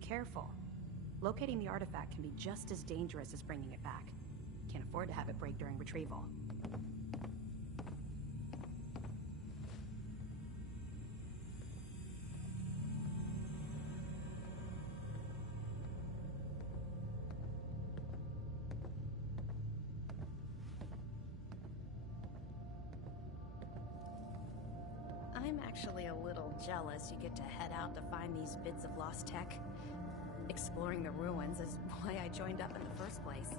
Be careful. Locating the artifact can be just as dangerous as bringing it back. Can't afford to have it break during retrieval. I'm actually a little jealous you get to head out to find these bits of lost tech. Exploring the ruins is why I joined up in the first place.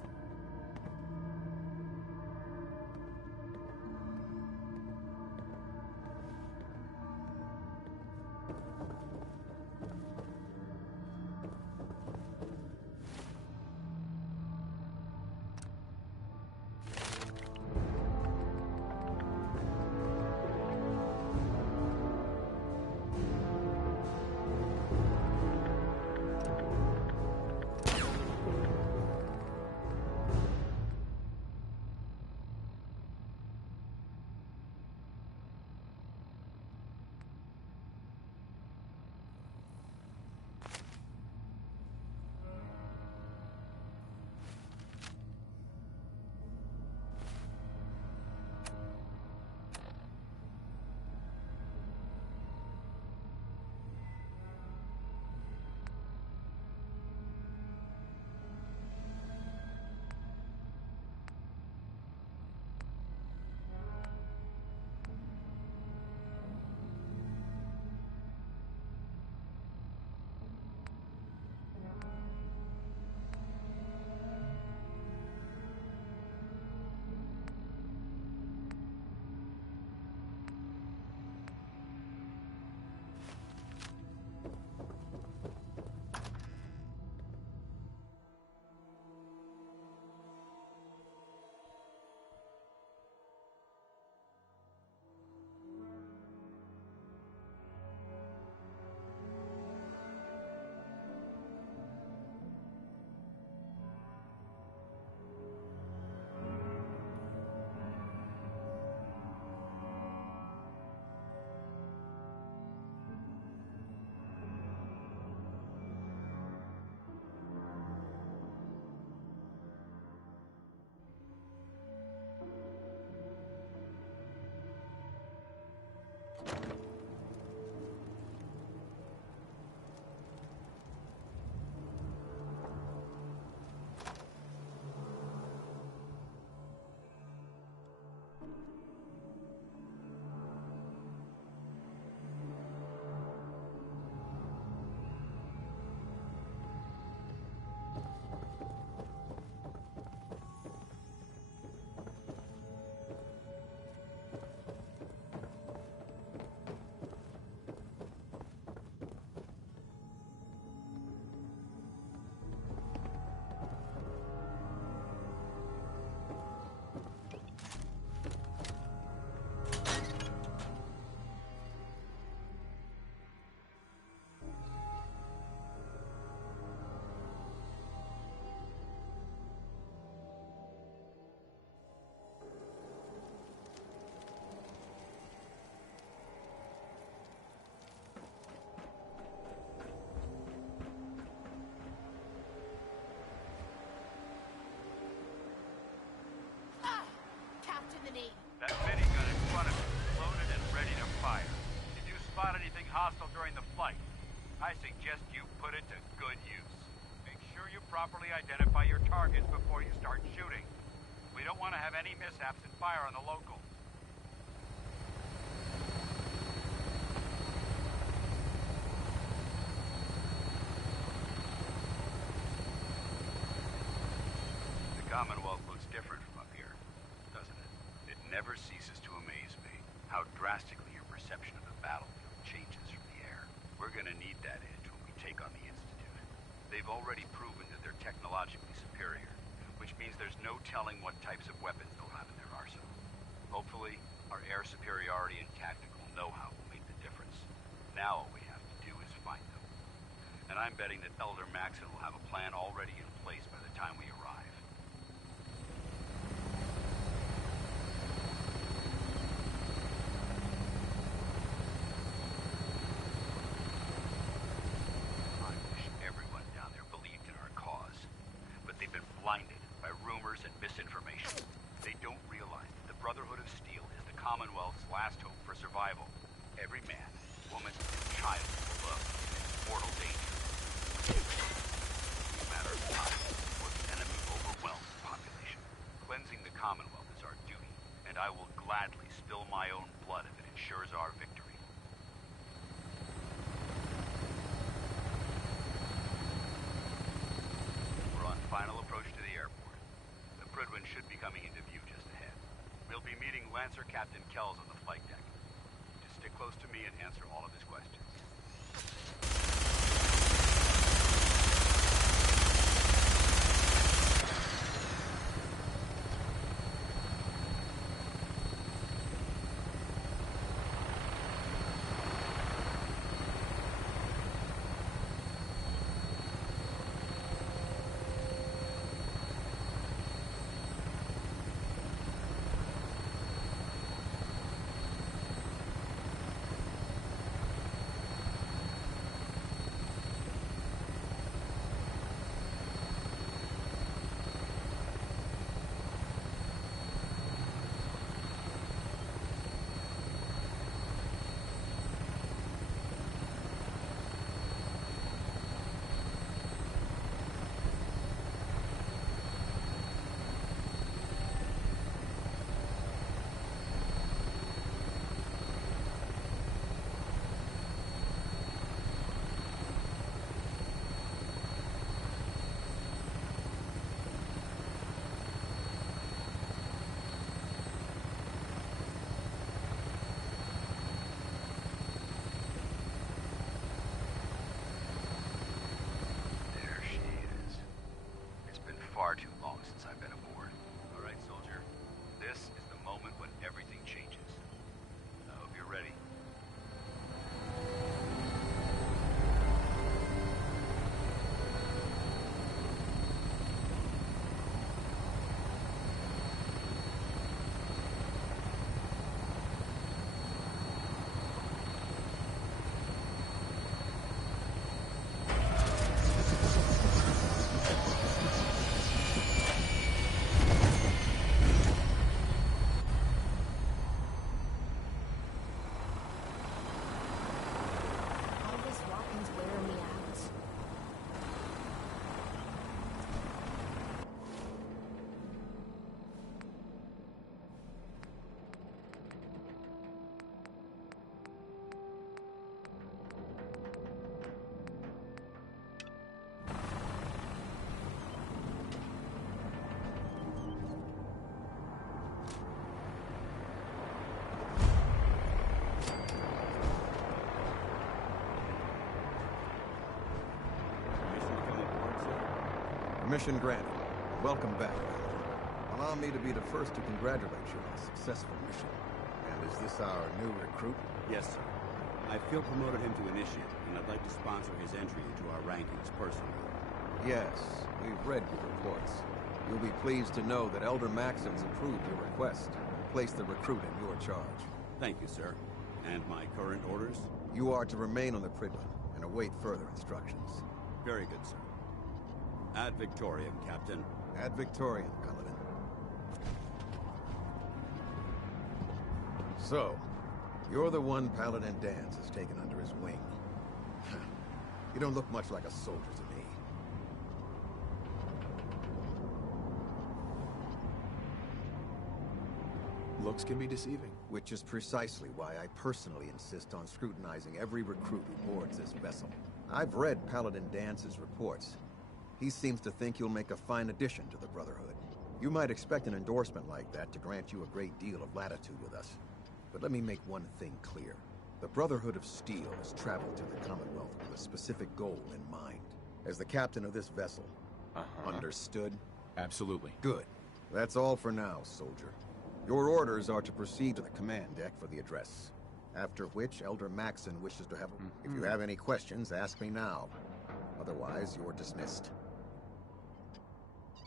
That minigun in front of you is loaded and ready to fire. If you spot anything hostile during the flight, I suggest you put it to good use. Make sure you properly identify your targets before you start shooting. We don't want to have any mishaps and fire on the locals. The Commonwealth looks different from up here, doesn't it? It never ceases to amaze me how drastically your perception of the battlefield changes from the air. We're gonna need that edge when we take on the Institute. They've already proven that they're technologically superior, which means there's no telling what types of weapons they'll have in their arsenal. Hopefully, our air superiority and tactical know-how will make the difference. Now all we have to do is find them. And I'm betting that Elder Maxon will have a plan already in place by the time we arrive. I wish everyone Commonwealth's last hope for survival. Every man, woman, and child will love in mortal danger. It's a matter of time before the enemy overwhelms the population. Cleansing the Commonwealth is our duty, and I will gladly spill my own blood if it ensures our victory. We're on final approach to the airport. The Prydwen should be coming into view just ahead. We'll be meeting Lancer Captain Kells on the flight deck. Just stick close to me and answer all of his questions. Far too long since I've been aboard. All right, soldier. This is the moment when everything changes. I hope you're ready. Mission granted. Welcome back. Allow me to be the first to congratulate you on a successful mission. And is this our new recruit? Yes, sir. I feel promoted him to initiate, and I'd like to sponsor his entry into our rankings personally. Yes, we've read your reports. You'll be pleased to know that Elder Maxon's approved your request and placed the recruit in your charge. Thank you, sir. And my current orders? You are to remain on the Prydwen and await further instructions. Very good, sir. Ad Victoriam, Captain. Ad Victoriam, Paladin. So, you're the one Paladin Danse has taken under his wing. You don't look much like a soldier to me. Looks can be deceiving. Which is precisely why I personally insist on scrutinizing every recruit who boards this vessel. I've read Paladin Dance's reports. He seems to think you'll make a fine addition to the Brotherhood. You might expect an endorsement like that to grant you a great deal of latitude with us. But let me make one thing clear. The Brotherhood of Steel has traveled to the Commonwealth with a specific goal in mind. As the captain of this vessel. Understood? Absolutely. Good. That's all for now, soldier. Your orders are to proceed to the command deck for the address. After which, Elder Maxon wishes to have... If you have any questions, ask me now. Otherwise, you're dismissed.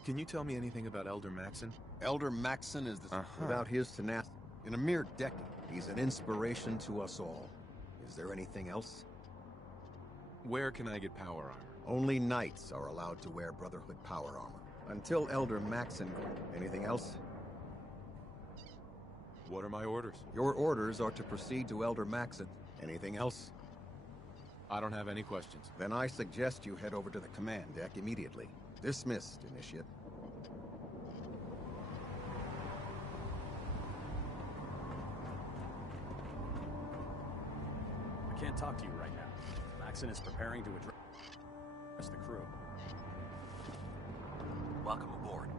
Can you tell me anything about Elder Maxon? Elder Maxon is the... Without his tenacity. In a mere decade, he's an inspiration to us all. Is there anything else? Where can I get power armor? Only knights are allowed to wear Brotherhood power armor. Until Elder Maxon... Anything else? What are my orders? Your orders are to proceed to Elder Maxon. Anything else? I don't have any questions. Then I suggest you head over to the command deck immediately. Dismissed, Initiate. I can't talk to you right now. Maxon is preparing to address the crew. Welcome aboard.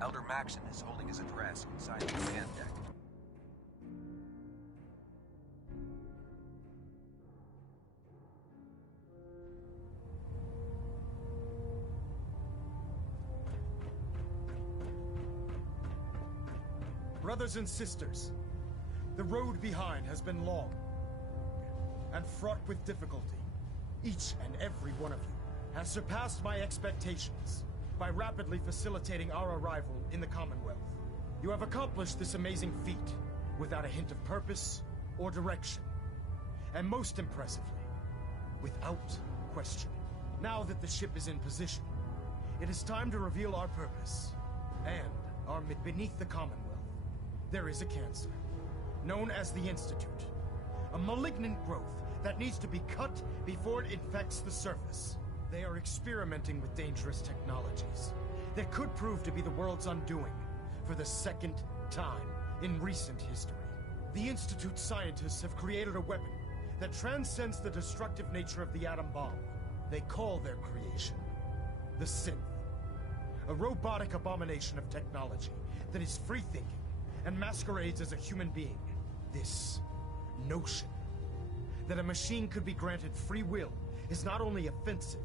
Elder Maxon is holding his address inside the command deck. Brothers and sisters, the road behind has been long and fraught with difficulty. Each and every one of you has surpassed my expectations by rapidly facilitating our arrival in the Commonwealth. You have accomplished this amazing feat without a hint of purpose or direction, and most impressively, without question. Now that the ship is in position, it is time to reveal our purpose and our beneath the Commonwealth. There is a cancer, known as the Institute. A malignant growth that needs to be cut before it infects the surface. They are experimenting with dangerous technologies that could prove to be the world's undoing for the second time in recent history. The Institute scientists have created a weapon that transcends the destructive nature of the atom bomb. They call their creation the Synth. A robotic abomination of technology that is free-thinking and masquerades as a human being. This notion that a machine could be granted free will is not only offensive,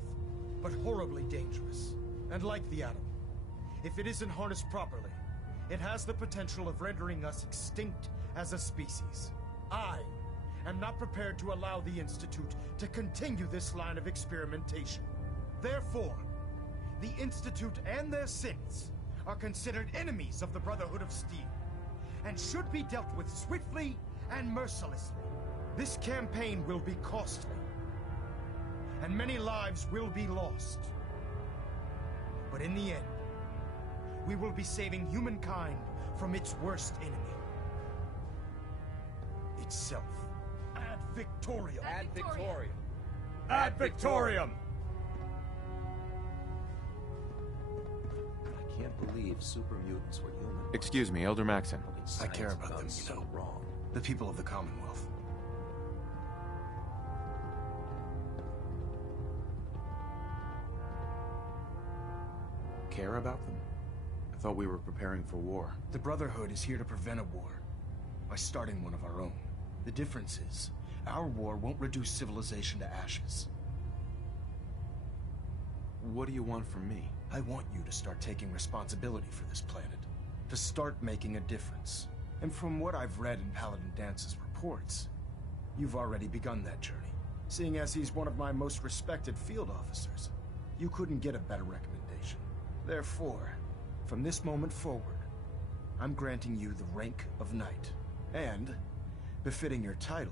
but horribly dangerous. And like the atom, if it isn't harnessed properly, it has the potential of rendering us extinct as a species. I am not prepared to allow the Institute to continue this line of experimentation. Therefore, the Institute and their synths are considered enemies of the Brotherhood of Steel, and should be dealt with swiftly and mercilessly. This campaign will be costly, and many lives will be lost. But in the end, we will be saving humankind from its worst enemy. Itself. Ad Victoriam! Ad Victoriam! Ad Victoriam! I can't believe super mutants were human. Excuse me, Elder Maxon. I care about them, you know. Wrong. The people of the Commonwealth. Care about them? I thought we were preparing for war. The Brotherhood is here to prevent a war by starting one of our own. The difference is, our war won't reduce civilization to ashes. What do you want from me? I want you to start taking responsibility for this planet. To start making a difference. And from what I've read in Paladin Dance's reports, you've already begun that journey. Seeing as he's one of my most respected field officers, you couldn't get a better recommendation. Therefore, from this moment forward, I'm granting you the rank of Knight. And, befitting your title,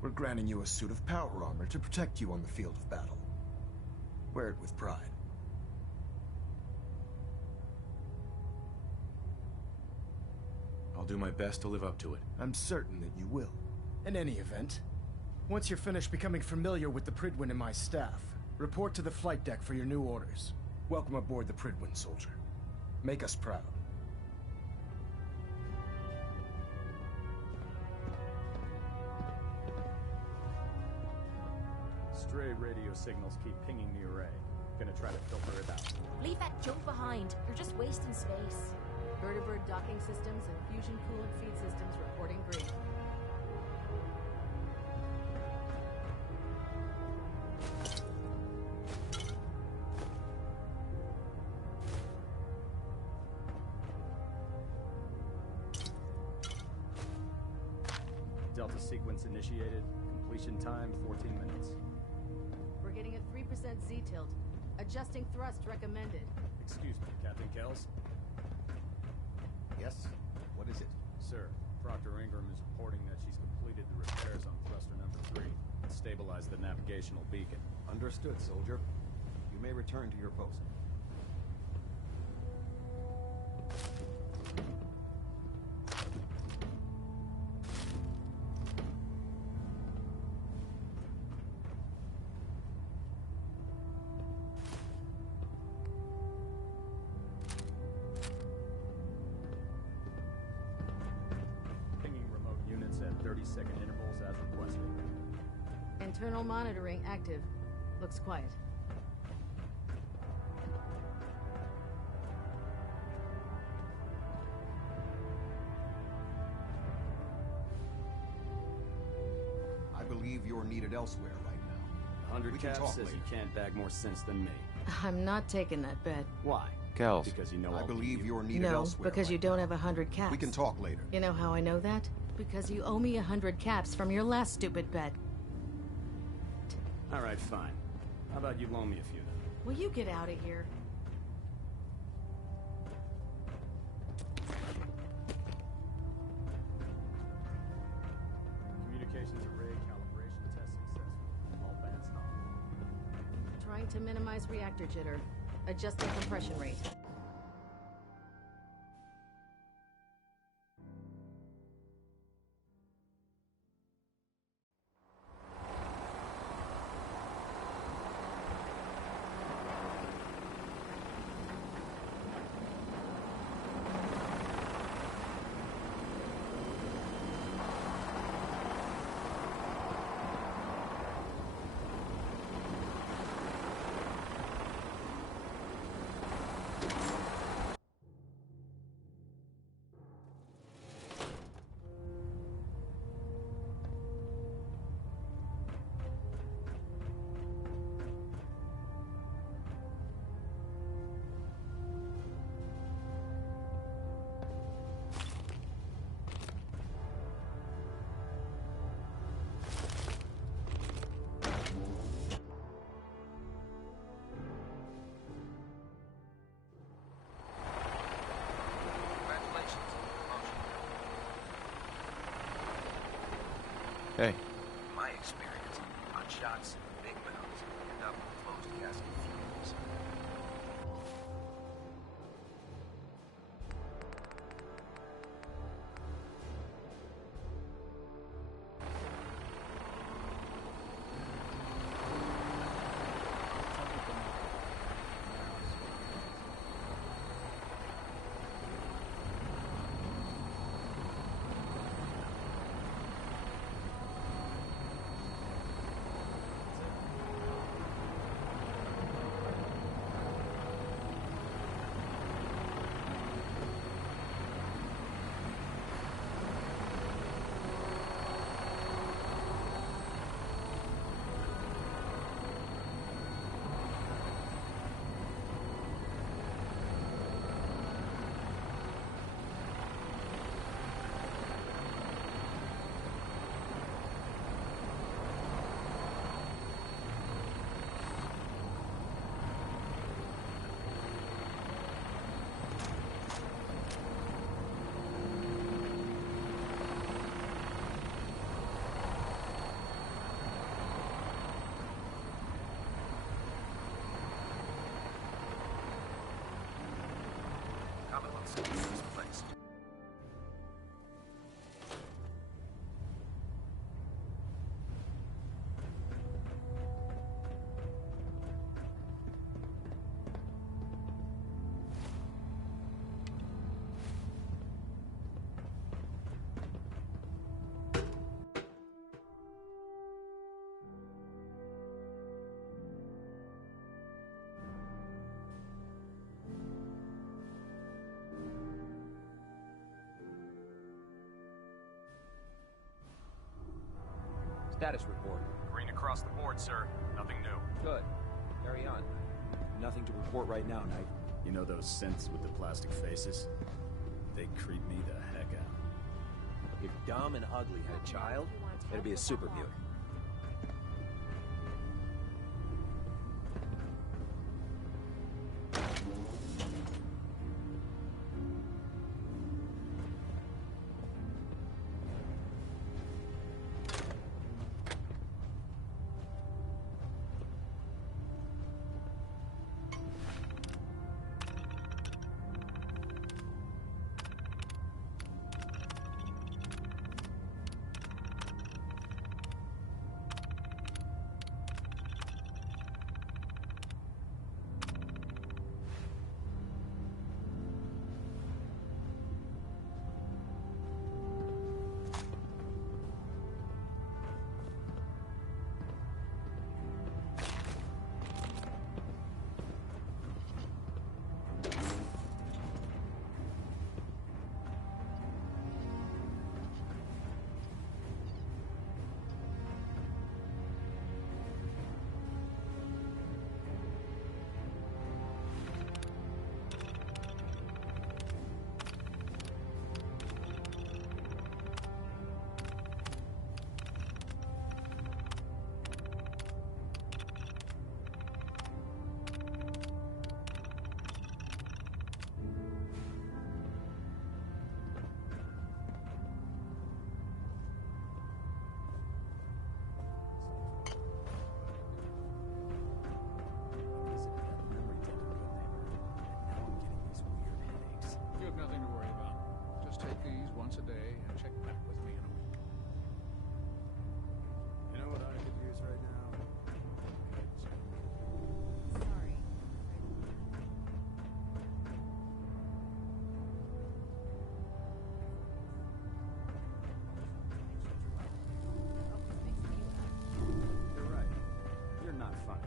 we're granting you a suit of power armor to protect you on the field of battle. Wear it with pride. I'll do my best to live up to it. I'm certain that you will. In any event, once you're finished becoming familiar with the Pridwin and my staff, report to the flight deck for your new orders. Welcome aboard the Pridwin, soldier. Make us proud. Stray radio signals keep pinging the array. Gonna try to filter it out. Leave that junk behind. You're just wasting space. Vertibird docking systems and fusion-cooled feed systems reporting green. Delta sequence initiated. Completion time 14 minutes. We're getting a 3% Z-tilt. Adjusting thrust recommended. Excuse me, Captain Kells. Yes? What is it? Sir, Proctor Ingram is reporting that she's completed the repairs on thruster number 3 and stabilized the navigational beacon. Understood, soldier. You may return to your post. 30-second intervals as requested. Internal monitoring active. Looks quiet. I believe you're needed elsewhere right now. 100 We can Cav talk says later. you can't bag more sense than me. I'm not taking that bet. Why? Kels. Because you know I I'll believe leave. you're needed No, elsewhere because you right don't now. have 100 caps. We can talk later. You know how I know that? Because you owe me 100 caps from your last stupid bet. All right, fine. How about you loan me a few then? Will you get out of here? Communications array calibration test successful. All bands off. Trying to minimize reactor jitter. Adjusting compression rate. Congratulations on the promotion. Hey, In my experience, hot shots and big mouths end up with closed casket funerals. Commonwealth City is placed. Status report. Green across the board, sir. Nothing new. Good. Carry on. Nothing to report right now, Knight. You know those synths with the plastic faces? They creep me the heck out. If Dumb and Ugly had a child, it'd be a super Buick. cookies once a day and check back with me in a week. You know what I could use right now? Sorry. You're right. You're not funny.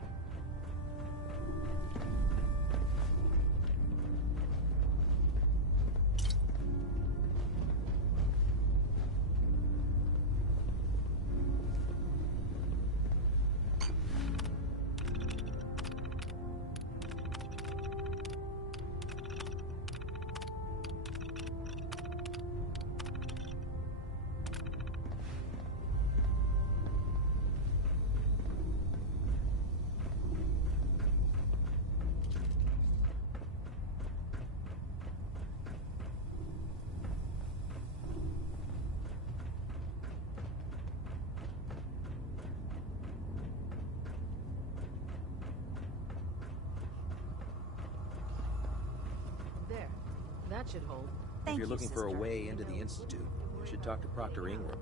There. That should hold. If you're looking for a way into the Institute, you should talk to Proctor Ingram.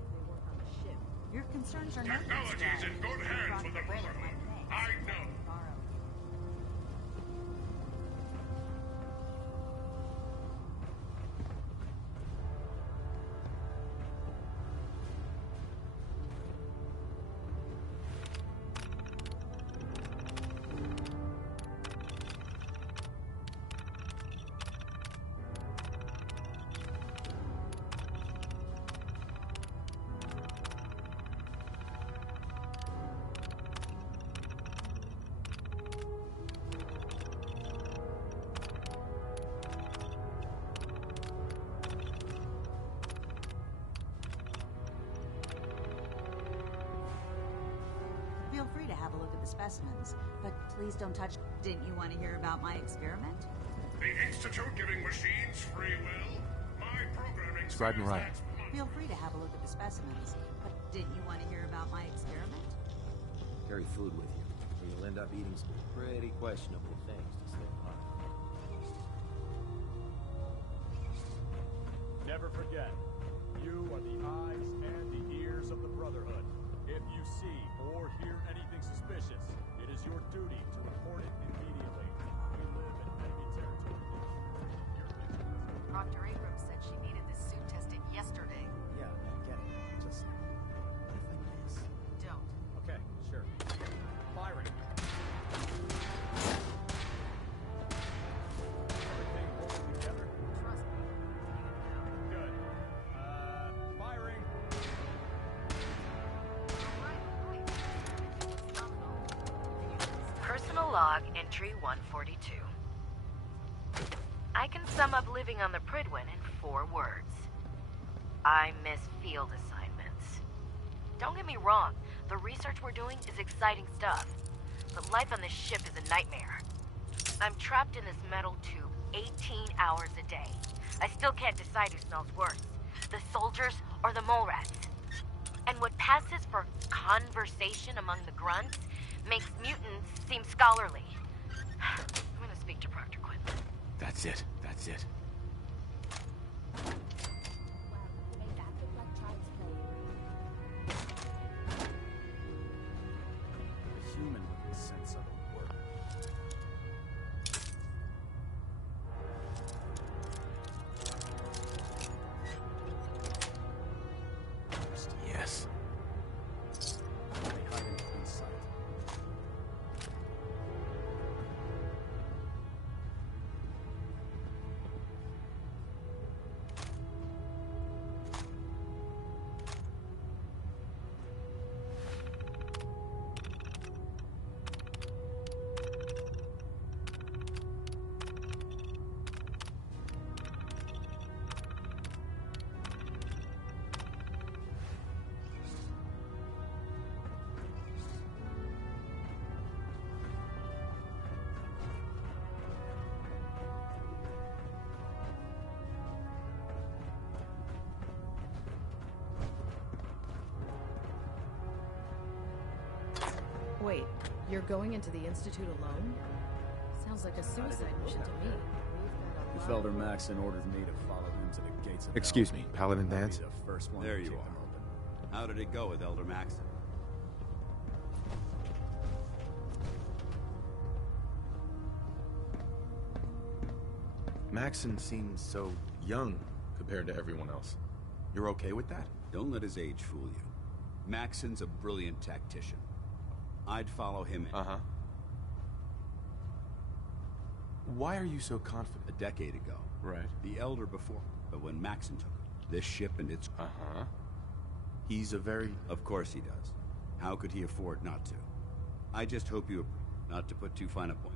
Your concerns are Technology's in good hands with the Brotherhood. I know. Feel free to have a look at the specimens, but please don't touch. Didn't you want to hear about my experiment? The Institute giving machines free will? My programming Scribe and says Ryan. that's Feel free to have a look at the specimens, but didn't you want to hear about my experiment? Carry food with you, or you'll end up eating some pretty questionable things to stay alive. Never forget, you are the eyes and the ears of the Brotherhood. If you see or hear anything suspicious, it is your duty to report it immediately. We live in enemy territory. Proctor Ingram said she needed this suit tested yesterday. Yeah, I get it. Just, what if I miss? Don't. Okay, sure. Firing. Everything holding together? Trust me. Good. Firing. Personal log entry 142. I can sum up living on the Prydwen in 4 words. I miss field assignments. Don't get me wrong, the research we're doing is exciting stuff, but life on this ship is a nightmare. I'm trapped in this metal tube 18 hours a day. I still can't decide who smells worse, the soldiers or the mole rats. And what passes for conversation among the grunts makes mutants seem scholarly. I'm gonna speak to Proctor Quinlan. That's it. That's it. A human with a sense of work. Yes. They hide in plain sight. Wait, you're going into the Institute alone? Sounds like a suicide mission to me. The Felder Maxon ordered me to follow him to the gates Excuse me, Paladin Dance? There you are. How did it go with Elder Maxon? Maxon seems so young compared to everyone else. You're okay with that? Don't let his age fool you. Maxon's a brilliant tactician. I'd follow him in. Uh-huh. Why are you so confident? A decade ago. Right. The Elder before. But when Maxon took it, this ship and its... Uh-huh. He's a very... Of course he does. How could he afford not to? I just hope you... Not to put too fine a point.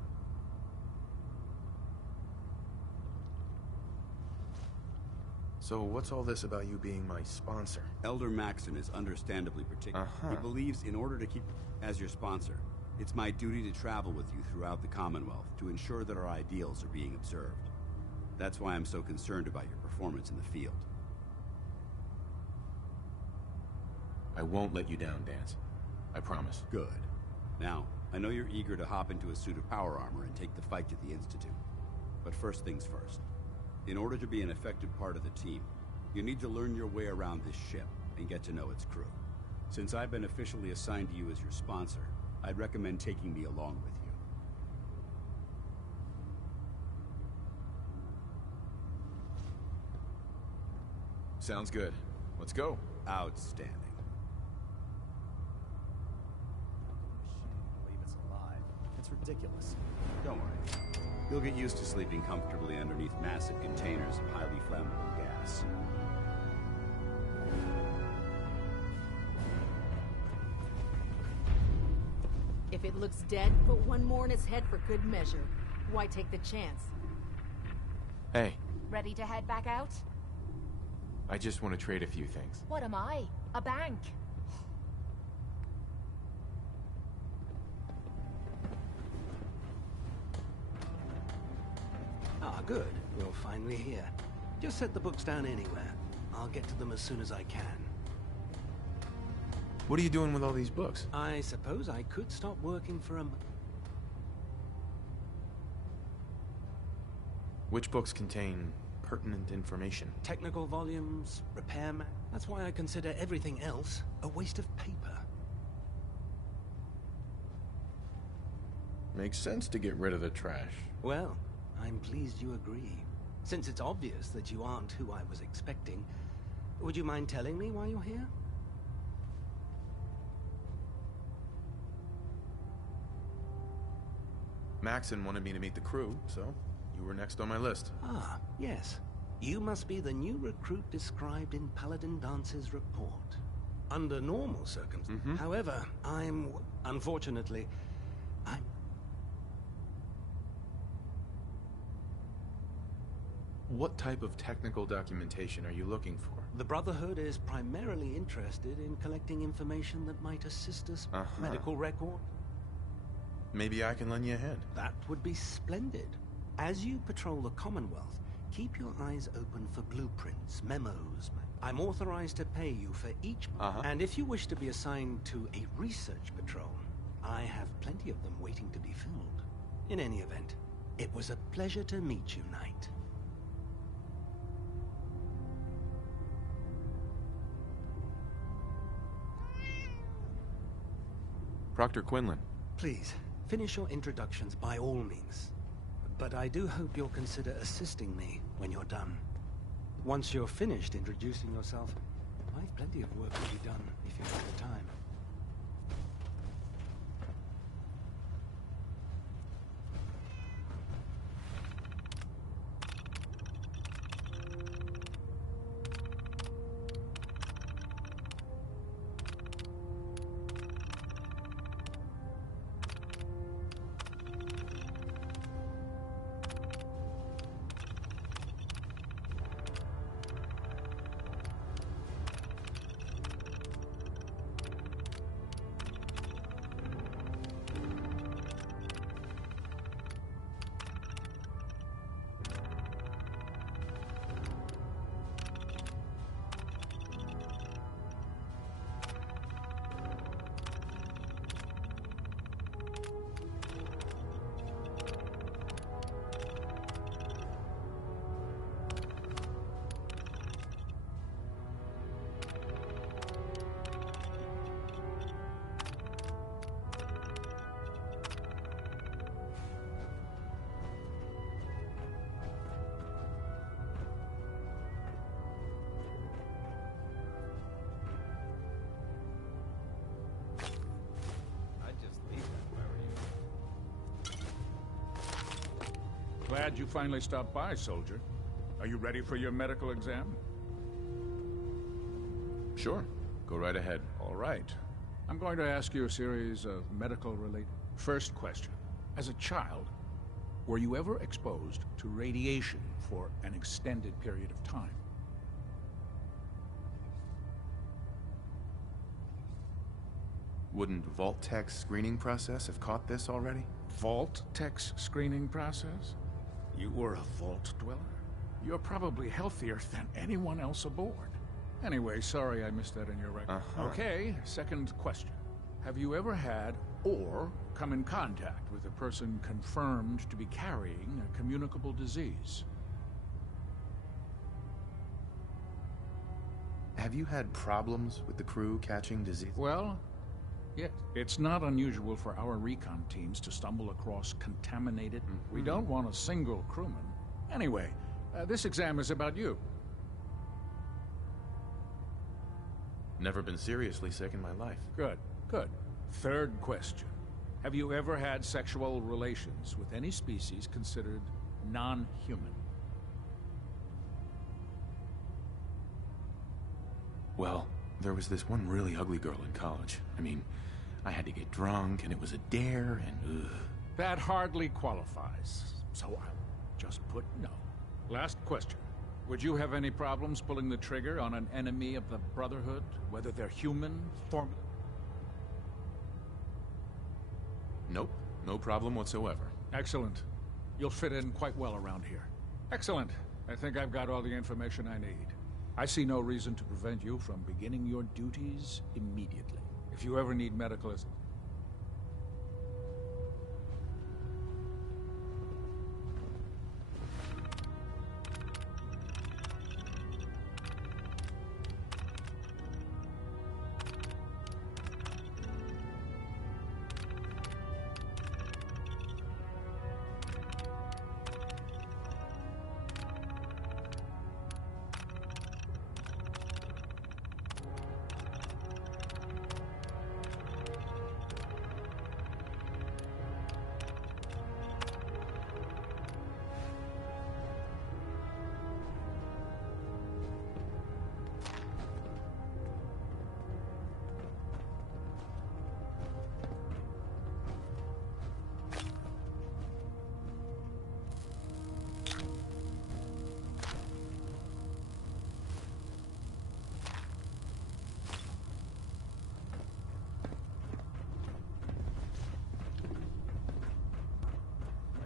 So what's all this about you being my sponsor? Elder Maxon is understandably particular. Uh-huh. He believes in order to keep as your sponsor, it's my duty to travel with you throughout the Commonwealth to ensure that our ideals are being observed. That's why I'm so concerned about your performance in the field. I won't let you down, Dance. I promise. Good. Now, I know you're eager to hop into a suit of power armor and take the fight to the Institute. But first things first. In order to be an effective part of the team, you need to learn your way around this ship and get to know its crew. Since I've been officially assigned to you as your sponsor, I'd recommend taking me along with you. Sounds good. Let's go. Outstanding. Believe it's alive. It's ridiculous. Don't worry. You'll get used to sleeping comfortably underneath massive containers of highly flammable gas. If it looks dead, put one more in its head for good measure. Why take the chance? Hey, Ready to head back out? I just want to trade a few things. What am I? A bank? Ah, good. You're finally here. Just set the books down anywhere. I'll get to them as soon as I can. What are you doing with all these books? I suppose I could stop working for a... Which books contain pertinent information? Technical volumes, repairman. That's why I consider everything else a waste of paper. Makes sense to get rid of the trash. Well, I'm pleased you agree. Since it's obvious that you aren't who I was expecting, would you mind telling me why you're here? Maxon wanted me to meet the crew, so you were next on my list. Ah, yes. You must be the new recruit described in Paladin Dance's report. Under normal circumstances. However, unfortunately, What type of technical documentation are you looking for? The Brotherhood is primarily interested in collecting information that might assist us. Medical record? Maybe I can lend you a hand. That would be splendid. As you patrol the Commonwealth, keep your eyes open for blueprints, memos. I'm authorized to pay you for each. And if you wish to be assigned to a research patrol, I have plenty of them waiting to be filled. In any event, it was a pleasure to meet you, Knight. Proctor Quinlan. Please, finish your introductions by all means. But I do hope you'll consider assisting me when you're done. Once you're finished introducing yourself, I've plenty of work to be done if you have the time. Glad you finally stopped by, soldier. Are you ready for your medical exam? Sure. Go right ahead. All right. I'm going to ask you a series of medical-related... First question. As a child, were you ever exposed to radiation for an extended period of time? Wouldn't Vault Tech's screening process have caught this already? Vault Tech's screening process? You were a Vault dweller? You're probably healthier than anyone else aboard. Anyway, sorry I missed that in your record. Okay, second question. Have you ever had or come in contact with a person confirmed to be carrying a communicable disease? Have you had problems with the crew catching disease? Well, yes. It's not unusual for our recon teams to stumble across contaminated... We don't want a single crewman. Anyway, this exam is about you. Never been seriously sick in my life. Good, good. Third question. Have you ever had sexual relations with any species considered non-human? Well, there was this one really ugly girl in college. I mean, I had to get drunk, and it was a dare, and ugh. That hardly qualifies, so I'll just put no. Last question. Would you have any problems pulling the trigger on an enemy of the Brotherhood, whether they're human, formula? Nope, no problem whatsoever. Excellent. You'll fit in quite well around here. Excellent. I think I've got all the information I need. I see no reason to prevent you from beginning your duties immediately. If you ever need medical assistance...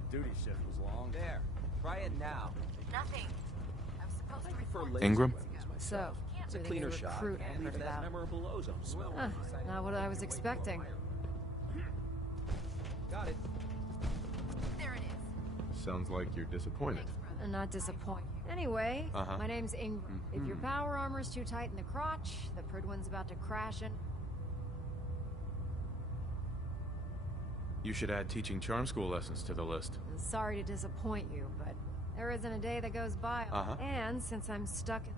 Duty shift was long. There. Try it now. Nothing. I'm supposed to report... Ingram? So, It's a do they cleaner recruit shot. And after leave that that? memorable ozone smell. Not what I was expecting. Got it. There it is. Sounds like you're disappointed. Not disappointed. Anyway, Uh-huh. my name's Ingram. If your power armor's too tight in the crotch, the Pridwin's about to crash in. You should add teaching charm school lessons to the list. I'm sorry to disappoint you, but there isn't a day that goes by. And since I'm stuck in...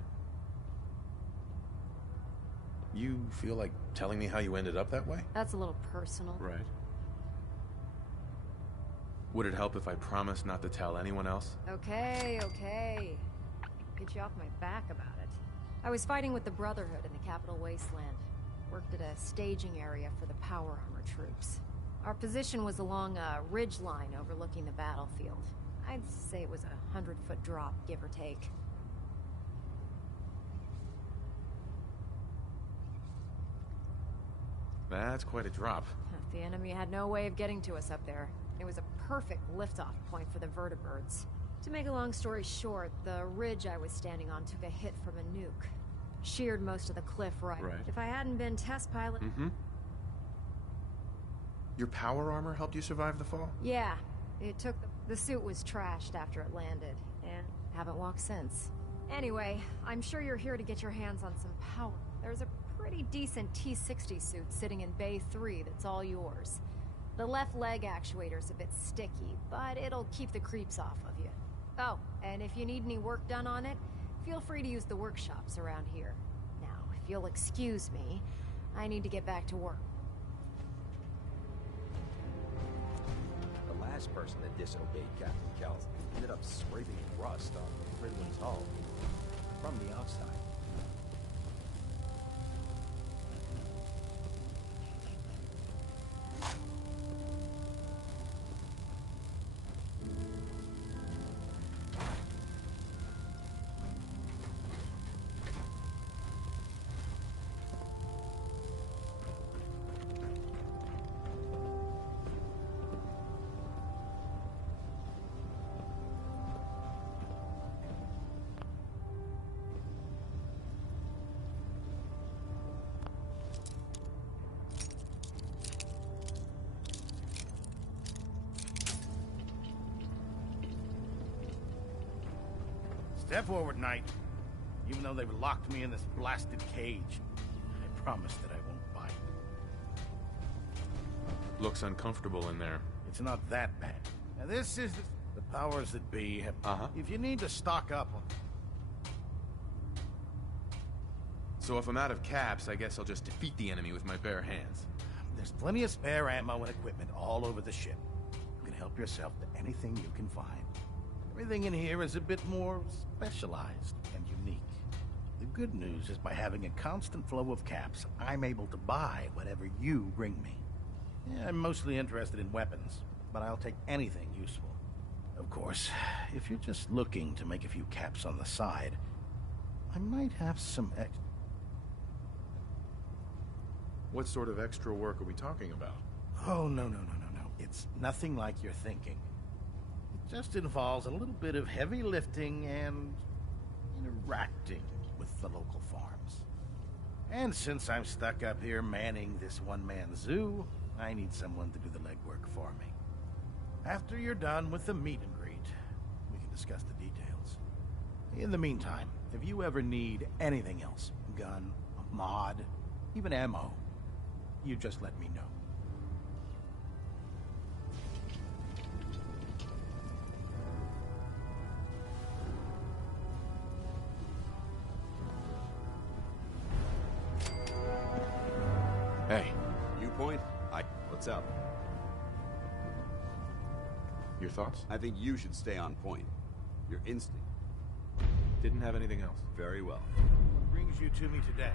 You feel like telling me how you ended up that way? That's a little personal. Right. Would it help if I promised not to tell anyone else? Okay, okay. Get you off my back about it. I was fighting with the Brotherhood in the Capital Wasteland. Worked at a staging area for the power armor troops. Our position was along a ridge line overlooking the battlefield. I'd say it was a 100-foot drop, give or take. That's quite a drop. The enemy had no way of getting to us up there. It was a perfect liftoff point for the vertibirds. To make a long story short, the ridge I was standing on took a hit from a nuke. Sheared most of the cliff right. If I hadn't been test pilot... Your power armor helped you survive the fall? Yeah. It took... The suit was trashed after it landed, and haven't walked since. Anyway, I'm sure you're here to get your hands on some power. There's a pretty decent T-60 suit sitting in Bay 3 that's all yours. The left leg actuator's a bit sticky, but it'll keep the creeps off of you. Oh, and if you need any work done on it, feel free to use the workshops around here. Now, if you'll excuse me, I need to get back to work. The lad last person that disobeyed Captain Kells ended up scraping rust off Fridwin's hull from the outside. Step forward, Knight. Even though they've locked me in this blasted cage, I promise that I won't bite. Looks uncomfortable in there. It's not that bad. Now this is the powers that be. If you need to stock up on... So if I'm out of caps, I guess I'll just defeat the enemy with my bare hands. There's plenty of spare ammo and equipment all over the ship. You can help yourself to anything you can find. Everything in here is a bit more specialized and unique. The good news is by having a constant flow of caps, I'm able to buy whatever you bring me. Yeah, I'm mostly interested in weapons, but I'll take anything useful. Of course, if you're just looking to make a few caps on the side, I might have some What sort of extra work are we talking about? Oh, no. It's nothing like you're thinking. It just involves a little bit of heavy lifting and interacting with the local farms. And since I'm stuck up here manning this one-man zoo, I need someone to do the legwork for me. After you're done with the meet and greet, we can discuss the details. In the meantime, if you ever need anything else, gun, a mod, even ammo, you just let me know. Hey. Viewpoint? What's up? Your thoughts? I think you should stay on point. Your instinct. Didn't have anything else. Very well. What brings you to me today?